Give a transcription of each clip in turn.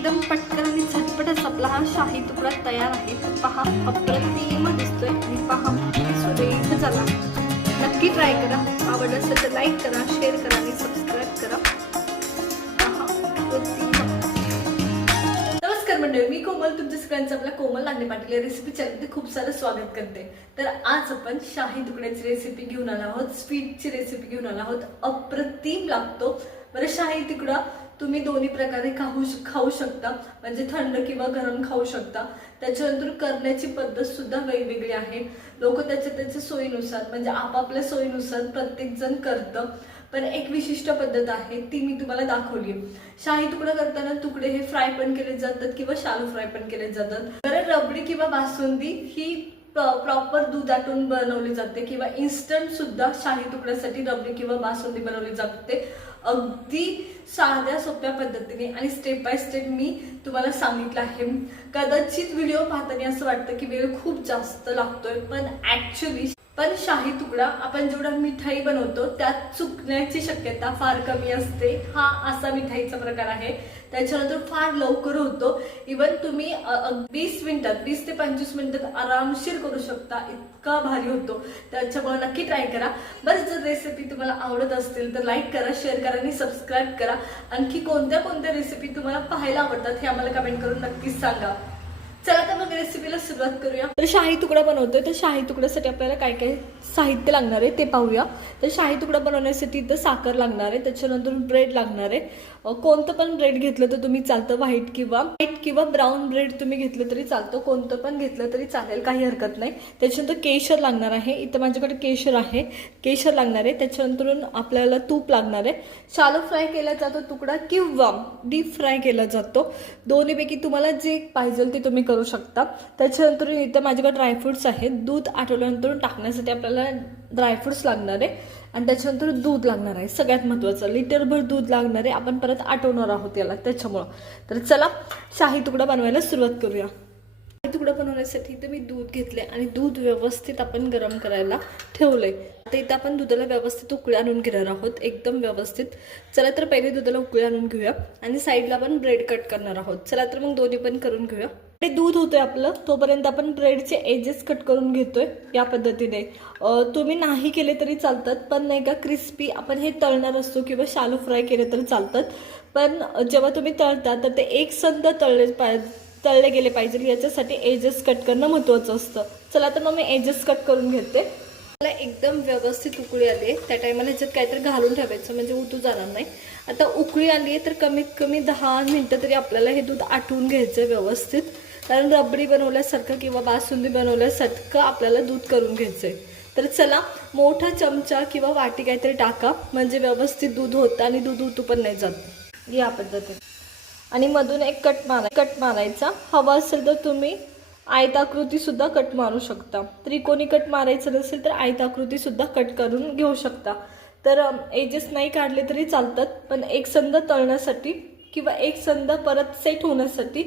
एकदम पटकन आणि झटपटच आपला हा शाही तुकडा तयार आहे. तर पहा अप्रतिम दिसतोय. आणि पहा सुरेख झाला. नक्की ट्राय करा. आवडलं असेल तर लाईक करा शेअर करा आणि सबस्क्राईब करा. नमस्कार मंडळी मी कोमल. तुमच्या सगळ्यांचं आपल्या कोमल लांडे पाटील या रेसिपी चॅनलमध्ये खूप सारं स्वागत करते. तर आज आपण शाही तुकड्याची रेसिपी घेऊन आलो आहोत स्वीटची रेसिपी घेऊन आलो आहोत. अप्रतिम लागतो. बरं शाही तुकडा तुम्ही दोन्ही प्रकारे खाऊ खाऊ शकता. म्हणजे थंड किंवा गरम खाऊ शकता. त्याच्यानंतर करण्याची पद्धत सुद्धा वेगवेगळी आहे. लोक त्याच्या त्याच्या सोयीनुसार म्हणजे आपापल्या सोयीनुसार प्रत्येकजण करतं. पण एक विशिष्ट पद्धत आहे ती मी तुम्हाला दाखवली शाही तुकडा करताना तुकडे हे फ्राय पण केले जातात किंवा शालो फ्राय पण केले जातात. तर रबडी किंवा बासुंदी ही प्रॉपर दुधातून बनवली जाते किंवा इन्स्टंट सुद्धा शाही तुकड्यासाठी रबडी किंवा बासुंदी बनवली जाते. अगदी साध्या सोप्या पद्धतीने आणि स्टेप बाय स्टेप मी तुम्हाला सांगितलं आहे. कदाचित व्हिडिओ पाहताना असं वाटतं की वेळ खूप जास्त लागतोय पण ऍक्च्युली पण शाही तुकडा आपण जेवढा मिठाई बनवतो त्यात चुकण्याची शक्यता फार कमी असते. हा असा मिठाईचा प्रकार आहे. त्याच्यानंतर फार लवकर होतो. इवन तुम्ही वीस मिनिटात वीस ते पंचवीस मिनिटात आरामशीर करू शकता. इतका भारी होतो. त्याच्यामुळे नक्की ट्राय करा. बरं जर रेसिपी तुम्हाला आवडत असतील तर लाईक करा शेअर करा आणि सबस्क्राईब करा. आणखी कोणत्या कोणत्या रेसिपी तुम्हाला पाहायला आवडतात हे आम्हाला कमेंट करून नक्कीच सांगा. चला तर मग रेसिपीला सुरुवात करूया. तर शाही तुकडा बनवतोय. तर शाही तुकड्यासाठी आपल्याला काय काय साहित्य लागणार आहे ते पाहूया. तर शाही तुकडा बनवण्यासाठी इथं साखर लागणार आहे. त्याच्यानंतर ब्रेड लागणार आहे. कोणतं पण ब्रेड घेतलं तर तुम्ही चालतं व्हाईट किंवा व्हाईट किंवा ब्राऊन ब्रेड तुम्ही घेतलं तरी चालतं. कोणतं पण घेतलं तरी चालेल काही हरकत नाही. त्याच्यानंतर केशर लागणार आहे. इथं माझ्याकडे केशर आहे. केशर लागणार आहे. त्याच्यानंतरून आपल्याला तूप लागणार आहे. शालो फ्राय केला जातो तुकडा किंवा डीप फ्राय केला जातो. दोन्हीपैकी तुम्हाला जे पाहिजे ते तुम्ही करू शकता. त्याच्यानंतर इथं माझ्याकडे ड्रायफ्रुट्स आहेत. दूध आठवल्यानंतर टाकण्यासाठी आपल्याला ड्रायफ्रुट्स लागणार आहे. आणि त्याच्यानंतर दूध लागणार आहे. सगळ्यात महत्त्वाचं. लिटरभर दूध लागणार आहे. आपण परत आठवणार आहोत याला त्याच्यामुळं. तर चला शाही तुकडा बनवायला सुरुवात करूया. शाही तुकडा बनवण्यासाठी इथं मी दूध घेतले आणि दूध व्यवस्थित आपण गरम करायला ठेवलंय. आता इथं आपण दुधाला व्यवस्थित उकळी आणून घेणार आहोत. एकदम व्यवस्थित. चला तर पहिले दुधाला उकळी आणून घेऊया आणि साईडला आपण ब्रेड कट करणार आहोत. चला तर मग दोन्ही पण करून घेऊया. ते दूध होतंय आपलं तोपर्यंत आपण ब्रेडचे एजेस कट करून घेतोय या पद्धतीने. तुम्ही नाही केले तरी चालतात पण नाही का क्रिस्पी आपण हे तळणार असतो किंवा शालू फ्राय केले तरी चालतात. पण जेव्हा तुम्ही तळता तर ते एक संद तळले पाय तळले गेले पाहिजे. याच्यासाठी एजेस कट करणं महत्त्वाचं असतं. चला तर मग मी एजेस कट करून घेते. मला एकदम व्यवस्थित उकळी आली आहे. त्या टायमाला ह्याच्यात काहीतरी घालून ठेवायचं म्हणजे उतू जाणार नाही. आता उकळी आली आहे तर कमीत कमी दहा मिनटं तरी आपल्याला हे दूध आटवून घ्यायचं आहे व्यवस्थित. कारण रबडी बनवल्यासारखं किंवा बासुंदी बनवल्यासारखं आपल्याला दूध करून घ्यायचं आहे तर चला मोठा चमचा किंवा वाटी काहीतरी टाका म्हणजे व्यवस्थित दूध होतं आणि दूध उतू पण नाही जात. या पद्धतीने. आणि मधून एक कट मारा कट मारायचा. हवा असेल तर तुम्ही आयताकृतीसुद्धा कट मारू शकता. त्रिकोणी कट मारायचं नसेल तर आयताकृतीसुद्धा कट करून घेऊ शकता. तर एजेस नाही काढले तरी चालतात पण एकसंध तळण्यासाठी किंवा एक संद परत सेट होण्यासाठी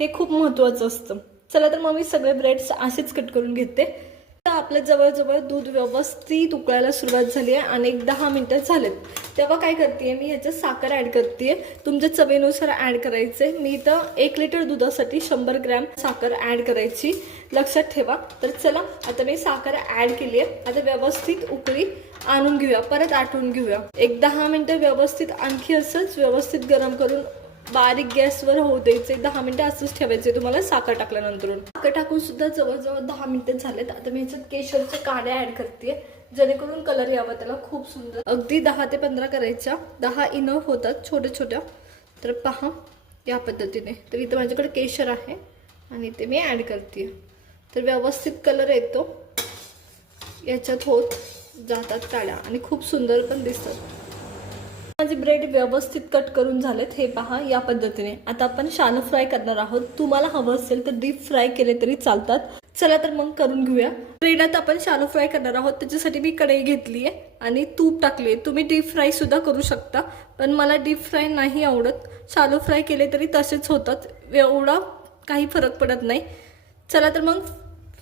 हे खूप महत्त्वाचं असतं. चला तर मग मी सगळे ब्रेड्स असेच कट करून घेते. आपलं जवळजवळ दूध व्यवस्थित उकळायला सुरुवात झाली आहे. आणि एक दहा मिनटं झालेत. तेव्हा काय करते मी ह्याच्यात साखर ॲड करते तुमच्या चवीनुसार ॲड करायचे मी इथं एक लिटर दुधासाठी शंभर ग्रॅम साखर ॲड करायची. लक्षात ठेवा. तर चला आता मी साखर ॲड केली आहे आता व्यवस्थित उकळी आणून घेऊया. परत आटवून घेऊया. एक दहा मिनटं व्यवस्थित आणखी असंच व्यवस्थित गरम करून बारीक गॅसवर होऊ द्यायचे दहा मिनटं असंच ठेवायचे तुम्हाला साखर टाकल्यानंतर साखर टाकून सुद्धा जवळजवळ दहा मिनिटं झालेत. आता मी ह्याच्यात केशरच्या काड्या ऍड करते जेणेकरून कलर यावा त्याला खूप सुंदर. अगदी दहा ते पंधरा करायच्या. दहा इनफ होतात छोट्या छोट्या. तर पहा या पद्धतीने. तर इथं माझ्याकडे केशर आहे आणि ते मी ॲड करते तर व्यवस्थित कलर येतो. याच्यात होत जातात काड्या आणि खूप सुंदर पण दिसतात. माझे ब्रेड व्यवस्थित कट करून झालेत हे पहा या पद्धतीने. आता आपण शालो फ्राय करणार आहोत. तुम्हाला हवं असेल तर डीप फ्राय केले तरी चालतात. चला तर मग करून घेऊया. ब्रेड आपण शालो फ्राय करणार आहोत. त्याच्यासाठी मी कढई घेतली आहे आणि तूप टाकली आहे. तुम्ही डीप फ्राय सुद्धा करू शकता पण मला डीप फ्राय नाही आवडत. शालो फ्राय केले तरी तसेच होतात. एवढा काही फरक पडत नाही. चला तर मग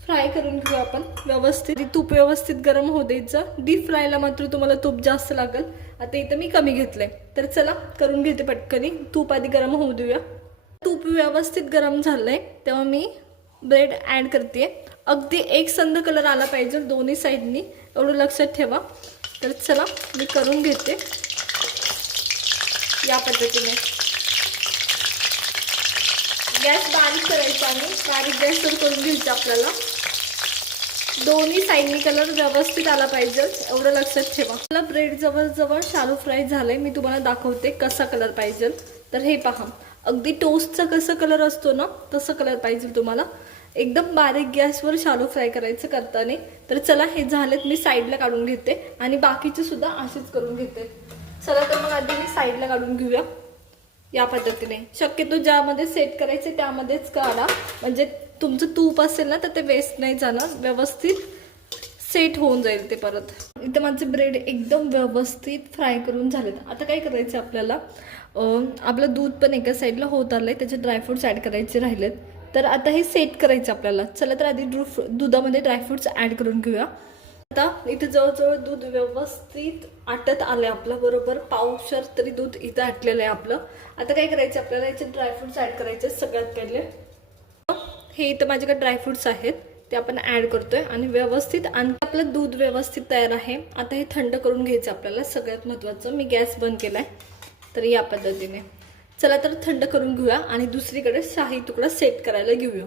फ्राय करून घेऊ आपण व्यवस्थित. तूप व्यवस्थित गरम होऊ द्यायचं. डीप फ्रायला मात्र तुम्हाला तूप जास्त लागेल. आता इथं मी कमी घेतलंय. तर चला करून घेते पटकनी. तूप आधी गरम होऊ देऊया. तूप व्यवस्थित गरम झालंय. तेव्हा मी ब्रेड ॲड करते अगदी एक संद कलर आला पाहिजे दोन्ही साईडनी एवढं लक्षात ठेवा. तर चला मी करून घेते. या पद्धतीने. गॅस बारीक करायचा आणि बारीक गॅसवर करून घ्यायचं आपल्याला. दोन्ही साईडनी कलर व्यवस्थित आला पाहिजे. एवढं लक्षात ठेवा. मला ब्रेड जवळजवळ शालू फ्राय झालंय. मी तुम्हाला दाखवते कसा कलर पाहिजे. तर हे पहा. अगदी टोस्टचा कसा कलर असतो ना तसा कलर पाहिजे तुम्हाला. एकदम बारीक गॅसवर शालो फ्राय करायचं करताना. तर चला हे झालेत. मी साईडला काढून घेते. आणि बाकीचे सुद्धा असेच करून घेते. चला तर मग आधी मी साईडला काढून घेऊया. या पद्धतीने. शक्यतो ज्यामध्ये सेट करायचे त्यामध्येच काढा. म्हणजे तुमचं तूप असेल ना तर ते वेस्ट नाही जाणार. व्यवस्थित सेट होऊन जाईल ते परत. इथं माझे ब्रेड एकदम व्यवस्थित फ्राय करून झालेत. आता काय करायचं आपल्याला? आपलं दूध पण एका साईडला होत आलं आहे त्याचे ड्रायफ्रुट्स ॲड करायचे राहिलेत. तर आता हे सेट करायचं आपल्याला. चला तर आधी ड्रू दुधामध्ये ड्रायफ्रुट्स ॲड करून घेऊया. आता इथे जवळजवळ दूध व्यवस्थित आटत आलं आहे आपलं बरोबर? पावशर तरी दूध इथं आटलेलं आहे आपलं. आता काय करायचं? आपल्याला याचे ड्रायफ्रुट्स ॲड करायचे सगळ्यात पहिले. हे इथं माझ्याकडे ड्रायफ्रुट्स आहेत. ते आपण ॲड करतोय आणि व्यवस्थित आणि आपलं दूध व्यवस्थित तयार आहे. आता हे थंड करून घ्यायचं आपल्याला. सगळ्यात महत्त्वाचं मी गॅस बंद केला आहे तर या पद्धतीने. चला तर थंड करून घेऊया आणि दुसरीकडे शाही तुकडा सेट करायला घेऊया.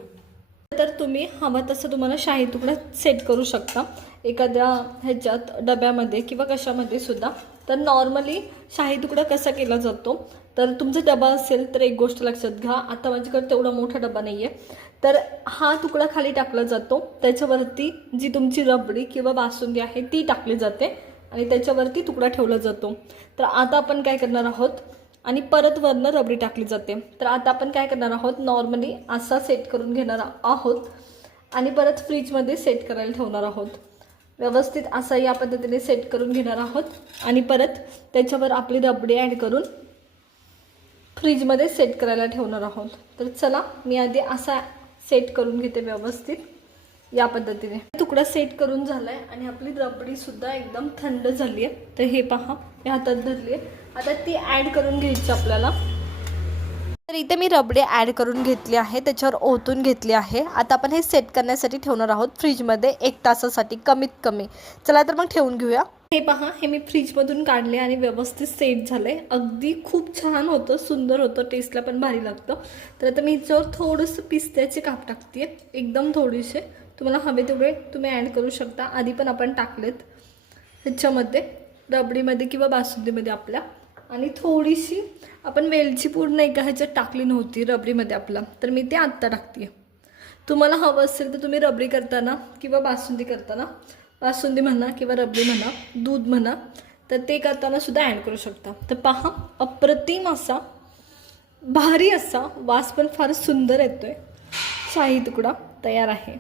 तर तुम्ही हवा तसं तुम्हाला शाही तुकडा सेट करू शकता. एखाद्या ह्याच्यात डब्यामध्ये किंवा कशामध्ये सुद्धा. तर नॉर्मली शाही तुकडा कसा केला जातो? तर तुमचा डबा असेल तर एक गोष्ट लक्षात घ्या. आता माझ्याकडे तेवढा मोठा डबा नाही आहे तर हा तुकडा खाली टाकला जातो. त्याच्यावरती जी तुमची रबडी किंवा बासुंदी आहे ती टाकली जाते आणि त्याच्यावरती तुकडा ठेवला जातो. तर आता आपण काय करणार आहोत? आणि परत वरनं रबडी टाकली जाते. तर आता आपण काय करणार आहोत? नॉर्मली असा सेट करून घेणार आहोत. आणि परत फ्रीजमध्ये सेट करायला ठेवणार आहोत. व्यवस्थित असा या पद्धतीने सेट करून घेणार आहोत. आणि परत त्याच्यावर आपली रबडी ॲड करून फ्रीजमध्ये सेट करायला ठेवणार आहोत. तर चला मी आधी असा सेट करून घेते व्यवस्थित या पद्धतीने. तुकडा सेट करून झाला आहे आणि आपली रबडीसुद्धा एकदम थंड झाली आहे. तर हे पहा मी हातात धरली आहे. आता ती ॲड करून घ्यायची आपल्याला. तर इथे मी रबडी ॲड करून घेतली आहे त्याच्यावर ओतून घेतली आहे. आता आपण हे सेट करण्यासाठी ठेवणार आहोत फ्रीजमध्ये एक तासासाठी कमीत कमी. चला तर मग ठेवून घेऊया. हे पहा हे मी फ्रीजमधून काढले आणि व्यवस्थित सेट झाले अगदी खूप छान होतं सुंदर होतं टेस्टला पण भारी लागतं. तर आता मी ह्याच्यावर थोडंसं पिस्त्याचे काप टाकते एकदम थोडेसे. तुम्हाला हवे तेवढे तुम्ही ॲड करू शकता. आधी पण आपण टाकलेत ह्याच्यामध्ये रबडीमध्ये किंवा बासुंदीमध्ये आपल्या. आणि थोडीशी आपण वेलची पूर्ण एका ह्याच्यात टाकली नव्हती रबडीमध्ये आपला. तर मी ते आत्ता टाकते तुम्हाला हवं असेल तर तुम्ही रबडी करताना किंवा बासुंदी करताना बासुंदी म्हणा किंवा रबडी म्हणा दूध म्हणा तर ते करताना सुद्धा ॲड करू शकता. तर पहा अप्रतिम असा भारी असा वास पण फार सुंदर येतो आहे शाही तुकडा तयार आहे.